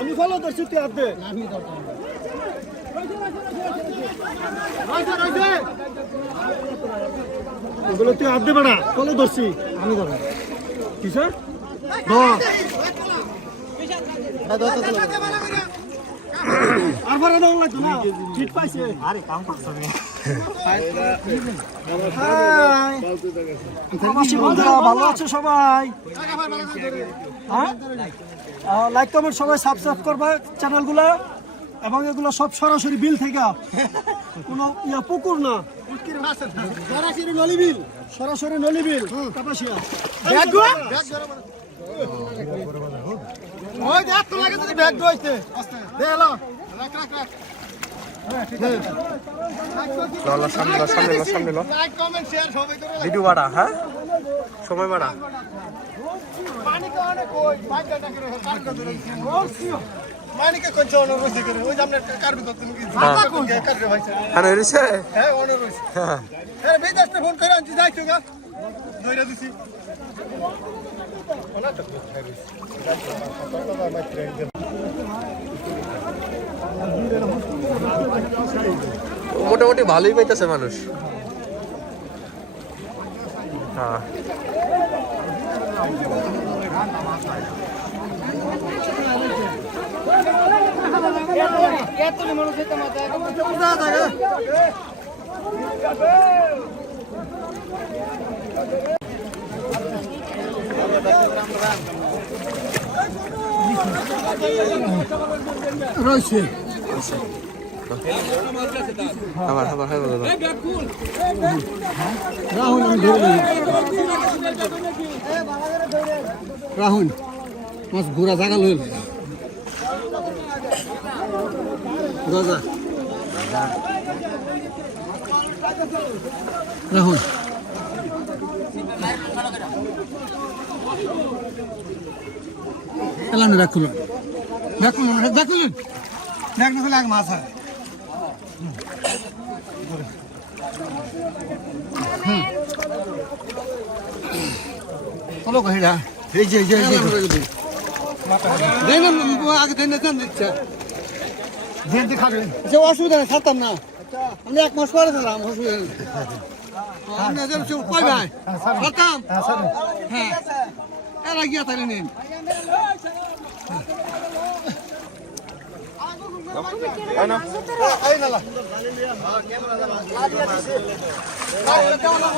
আমি ফলো ধরছি তুই আদে এগুলো তুই আদে বেড়া ফলো ধরছি আমি ধর ধর আর বড় দাও লাগতো না জিত পাইছে আরে কাম করছ ভালো আছো সবাই লাইক কমেন্ট সবাই সাবস্ক্রাইব করবে চ্যানেলগুলো এবং এগুলো সব সরাসরি বিল থেকে। কোনো ইয়া পুকুর না। সরাসরি নলি বিল সরাসরি নলি বিল কাপাসিয়া। ওই দেখ তো লাগে যদি ব্যাগ দইতে দে রাখ রাখ রাখ। ল সামনে ল সামনে ল সামনে ল করে ভিডিও বাড়া হ্যাঁ? সময় বাড়া। মানিকে অনেক ওই বাইকটা করে কারণ ধরে মানিকে কোন অনুরোধ করে ওই সামনে কারবি তো তুমি কি কারবে ভাই হ্যাঁ। রয়েছে হ্যাঁ অনুরোধ হ্যাঁ। হ্যাঁ বিদেশে ফোন করে আনছি যাইছো গা ধইরা দিছি মোটামুটি ভালোই পাইতেছে মানুষ। হ্যাঁ। রয়েছে। আবার রাহুল, আমি ধরে মাছ ঘোরা জায়গা লইল রাজা রাহুল। এলাম রাখুন রাখুন রাখুন দেখ না তাহলে এক মাছ হয়। চলো কহিলা। এই যে এই যে আগে দেন দেন দিচ্ছে দেন। দেখাবে যে অসুবিধা নেই ছাড়তাম না। আমি এক মাস পরে ছিলাম অসুবিধা নেই। আপনি যে কই ভাই ছাড়তাম। হ্যাঁ এরা গিয়া তাহলে নিন। ক্যামেরা